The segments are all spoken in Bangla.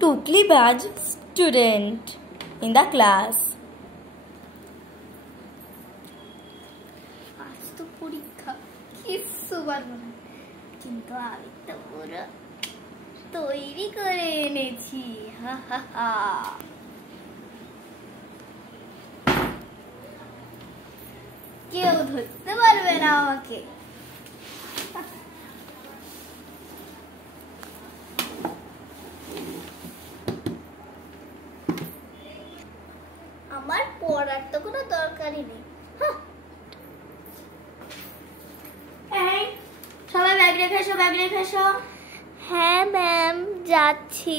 টুকলিবাজ student in the class. আজ তো পরীক্ষা, কিচ্ছু পারবো না, কিন্তু আমি তো পুরো তৈরি করে এনেছি। হা হা হা। কেউ ধরতে পারবে না আমাকে। আমার পড়ার তো কোনো দরকারই নেই। সবাই ব্যাগ রেখে এসো, ব্যাগ রেখে এসো। হ্যাঁ ম্যাম, যাচ্ছি।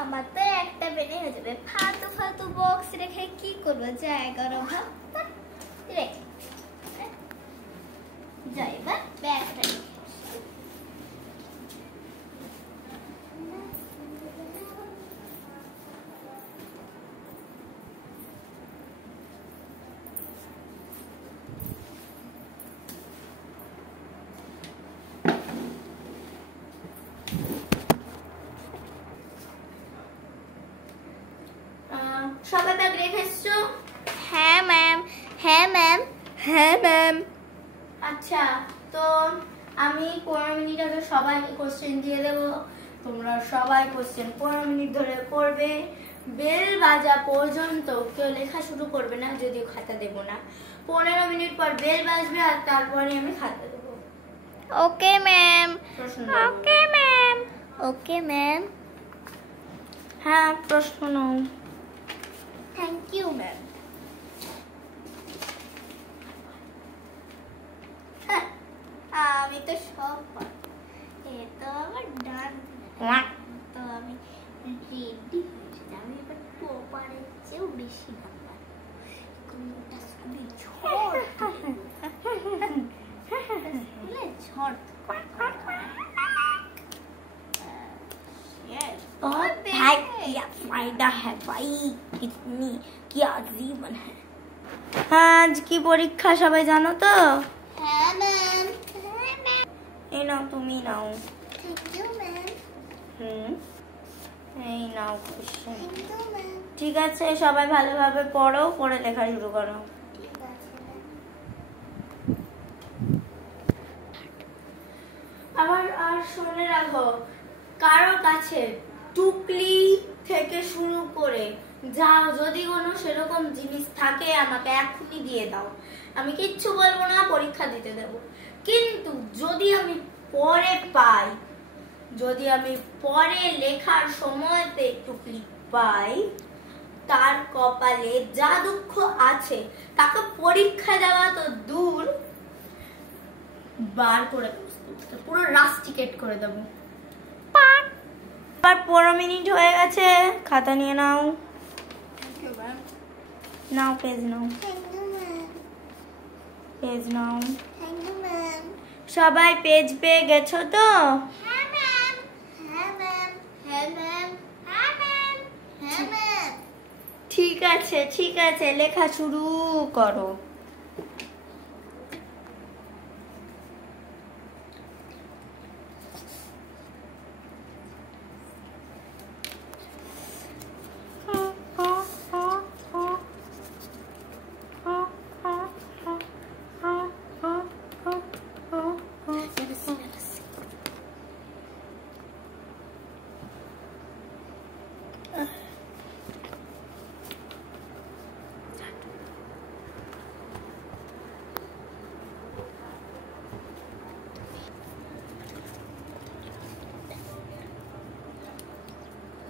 আমার তো একটা পেনে হয়ে যাবে, ফালতু ফালতু বক্স রেখে কি করবো, জায়গার অভাব। রেখে যাই, এবার ব্যাগটা রেখে সবাই ব্যাগ রেখে এসছো? হ্যাঁ ম্যাম, হ্যাঁ ম্যাম, হ্যাঁ ম্যাম। আচ্ছা, তো আমি 15 মিনিট আগে সবাইকে কোশ্চেন দিয়ে দেবো। তোমরা সবাই কোশ্চেন 15 মিনিট ধরে পড়বে। বেল বাজা পর্যন্ত কেউ লেখা শুরু করবে না, যদিও খাতা দেবো না। 15 মিনিট পর বেল বাজবে আর তারপরে আমি খাতা দেবো। Okay ma'am, okay ma'am, okay ma'am. হ্যাঁ, প্রশ্ন নাও। Thank you ma'am. আমি তো সব পারি, এ তো আমার ডান, তো আমি রেডি হয়েছি। আমি এবার টোপারের চেয়েও বেশি নাম্বার, কোনটা স্কুলে ঝড় স্কুলে ঝড়। भाई क्या फायदा है भाई, इतनी क्या जीवन है। आज की পরীক্ষা সবাই জানো তো? হ্যাঁ ম্যাম, হ্যাঁ ম্যাম। এই নাও, তুমি নাও। Thank you ma'am. এই নাও কোশ্চেন। Thank you ma'am. ঠিক আছে, সবাই ভালোভাবে পড়ো, পড়ে লেখা শুরু করো। ঠিক আছে ম্যাম। আর শুনে রাখো, কারো কাছে টুকলি থেকে শুরু করে যা যদি কোনো সেরকম জিনিস থাকে আমাকে এখনই দিয়ে দাও। আমি কিচ্ছু বলবো না, পরীক্ষা দিতে দেব। কিন্তু যদি আমি পরে পাই, যদি আমি পরে লেখার সময়তে টুকলি পাই, তার কপালে যা দুঃখ আছে তাকে পরীক্ষা দেওয়া তো দূর, বার করে পুরো রাস্টিকেট করে দেবো। আর 15 মিনিট হয়ে গেছে, খাতা নিয়ে নাও। নাও পেজ নাও, পেজ নাও। সবাই পেজ পেয়ে গেছো তো? হ্যাঁ ম্যাম, হ্যাঁ ম্যাম, হ্যাঁ ম্যাম, হ্যাঁ ম্যাম, হ্যাঁ ম্যাম। ঠিক আছে, ঠিক আছে, লেখা শুরু করো।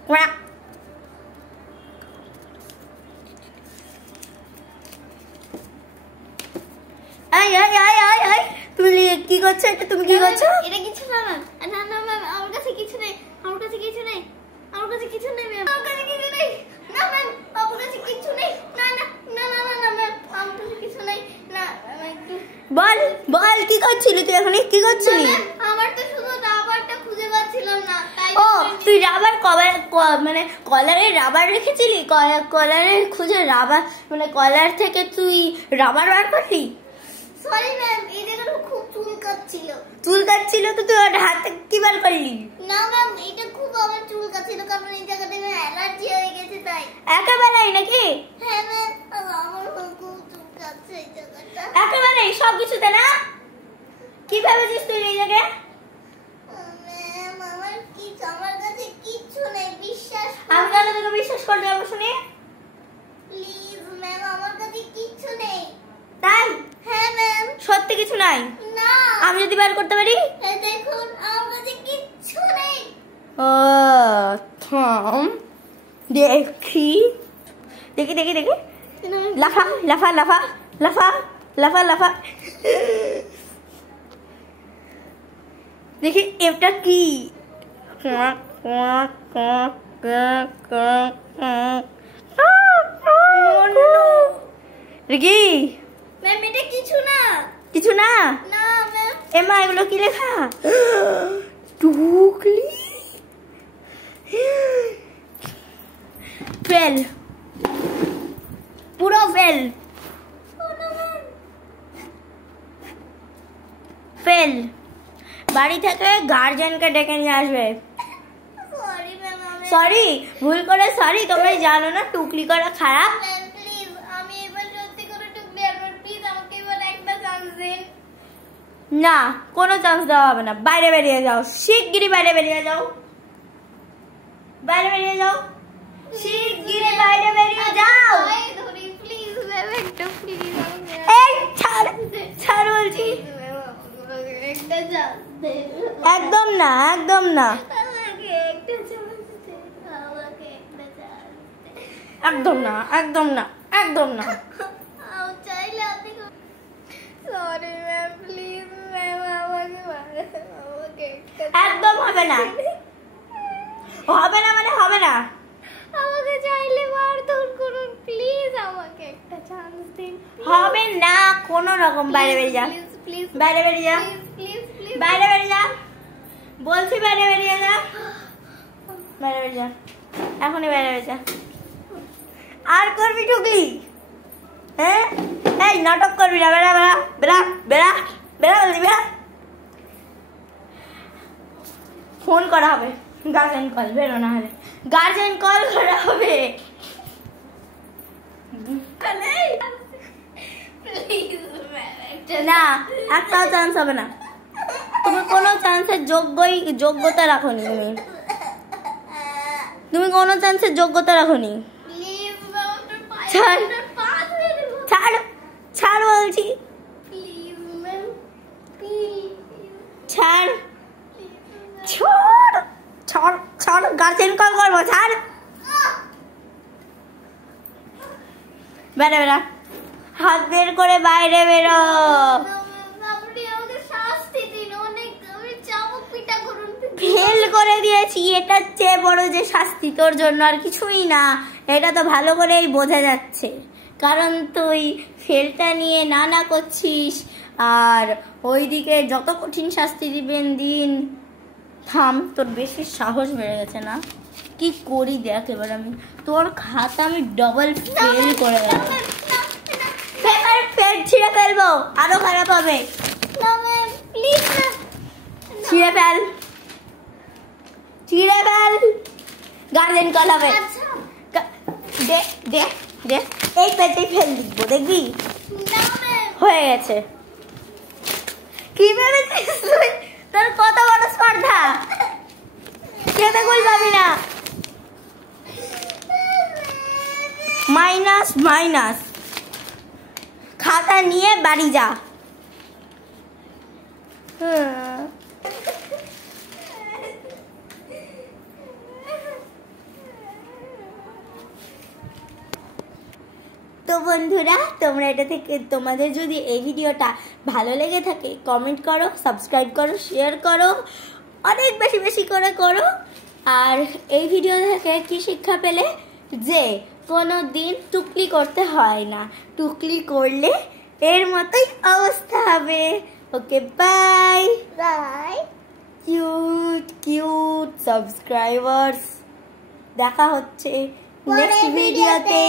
Quack. I I I I I, তুমি কি করছো? এটা তুমি কি করছো? এটা কিছু না ম্যাম, না না ম্যাম, আমার কাছে কিছু নেই, আমার কাছে কিছু নেই, আমার কাছে কিছু নেই ম্যাম, আমার কাছে কিছু নেই, না ম্যাম, আমার কাছে কিছু নেই, না না না না না না ম্যাম, আমার কাছে কিছু নেই, না বল বল, কি করছিলি তুই? এখন কি করছিলি? আমার তো শুধু রাবারটা খুঁজে পাচ্ছিলাম না, তাই। ও, তুই রাবার মানে কলারে রাবার রেখেছিলি? কলারে খুঁজে রাবার মানে কলার থেকে তুই রাবার বার করলি? সরি ম্যাম, এই জায়গাটা খুব চুলকাচ্ছিল। চুলকাচ্ছিল তো তুই ওর হাতে কি বার করলি? না ম্যাম, এটা খুব আমার চুল কাছিল কারণ এই জায়গাতে অ্যালার্জি হয়ে গেছে তাই। একেবারেই নাকি? হ্যাঁ ম্যাম, আমার খুব চুল কাচ্ছে এই জায়গাটা। একেবারেই সব কিছুতে না? কি ভেবেছিস তুই এই জায়গায়? ম্যাম, আমার কাছে কিচ্ছু নেই, বিশ্বাস আমি তাহলে তোকে বিশ্বাস করে যাবো শুনি? প্লিজ ম্যাম, আমার কাছে কিচ্ছু নেই। তাই? হ্যাঁ ম্যাম। সত্যি কিছু নাই? না। আমি যদি বার করতে পারি? এই দেখুন, আমার কাছে কিচ্ছু নেই। ও থাম, দেখি দেখি দেখি দেখি। লাফা লাফা লাফা লাফা লাফা লাফা। দেখি এটা কি? দেখি ম্যাম, এটা কিছু না। কিছু না? না ম্যাম। এমা এগুলো কি লেখা? টুকলি ফেল, পুরো ফেল ফেল। বাড়ি থেকে গার্জিয়ানকে ডেকে নিয়ে আসবে। সরি ম্যাম, সরি, ভুল করে সরি। তোমরা জানো না টুকলি করা খারাপ? ম্যাম প্লিজ, আমি এবার সত্যি করে টুকলি আনবো, প্লিজ আমাকে এবার একটা চান্স দিন। না, কোনো চান্স দেওয়া হবে না। বাইরে বেরিয়ে যাও, শিগগিরই বাইরে বেরিয়ে যাও। বাইরে বেরিয়ে যাও, শিগগিরই বাইরে বেরিয়ে যাও। ধরি প্লিজ ম্যাম, একটা প্লিজ। এই ছাড়, ছাড় বলছি। একটা চান্স দে। একদম না, একদম না, আমাকে একটা চান্স দে, আমাকে একটা চান্স দে। একদম না, একদম না, একদম না। আমি চাইলে আপনি সরি ম্যাম, প্লিজ ম্যাম, আমাকে একটা একদম হবে না। হবে না মানে হবে না। আমাকে চাইলে মারধর করুন, প্লিজ আমাকে একটা চান্স দিন। হবে না কোনো রকম। বাইরে বেরিয়ে যা, প্লিজ প্লিজ বাইরে বেরিয়ে যা, প্লিজ প্লিজ। বাইরে বেরিয়ে যা বলছি। বাইরে বেরিয়ে যা, বাইরে বেরিয়ে যা, এখনই বাইরে বেরিয়ে যা। আর করবি টুকলি? হ্যাঁ, এই নাটক করবি না। বেড়া বেড়া বেড়া বেড়া বেড়া বলছি, বেড়া। ফোন করা হবে, গার্জেন কল। বেরো না হলে গার্জেন কল করা হবে। প্লিজ ম্যাম, একটা না, একটাও চান্স হবে না। তুমি কোনো চান্সের যোগ্যতা রাখোনি। তুমি কোনো চান্সের যোগ্যতা রাখোনি। প্লিজ ম্যাম, আপনার পায়ে ছাড়। আপনার পা ধরে দেব। ছাড়, ছাড় বলছি, প্লিজ ম্যাম, প্লিজ ছাড়, ছাড়, ছাড়, ছাড়। গার্জেন কল করবো, ছাড়। বেড়া বেড়া, হাত বের করে বাইরে বেরো। আপনি আমাকে শাস্তি দিন, অনেক আমি চাবুক পিটা করুন। ফেল করে দিয়েছি, এটা চেয়ে বড় যে শাস্তি তোর জন্য আর কিছুই না। এটা তো ভালো করেই বোঝা যাচ্ছে, কারণ তুই ফেলটা নিয়ে না করছিস। আর ওইদিকে যত কঠিন শাস্তি দিবেন দিন। থাম, তোর বেশি সাহস বেড়ে গেছে না? কি করি দেখ এবার আমি তোর খাতা আমি ডবল ফেল করে দেবো। পেপার ফেল ছিঁড়ে ফেলবো, আরো খারাপ হবে। না ম্যাম, প্লিজ না। ছিঁড়ে ফেল, ছিঁড়ে ফেল। গার্জেন কল হবে। আচ্ছা। দে দে দে, এই পেজেই ফেল লিখবো, দেখবি না ম্যাম। হয়ে গেছে। কি ভেবেছিস তুই? তোর কত বড় স্পর্ধা, খেতে ভুল পাবি না। মাইনাস মাইনাস, খাতা নিয়ে বাড়ি যা। তো বন্ধুরা, তোমরা এটা থেকে তোমাদের যদি এই ভিডিওটা ভালো লেগে থাকে কমেন্ট করো, সাবস্ক্রাইব করো, শেয়ার করো, অনেক বেশি বেশি করে করো। আর এই ভিডিও থেকে কি শিক্ষা পেলে? যে কোনো দিন টুকলি করতে হয় না, টুকলি করলে এর মতোই অবস্থা হবে। Okay, bye bye. Cute cute subscribers, দেখা হচ্ছে নেক্সট ভিডিওতে।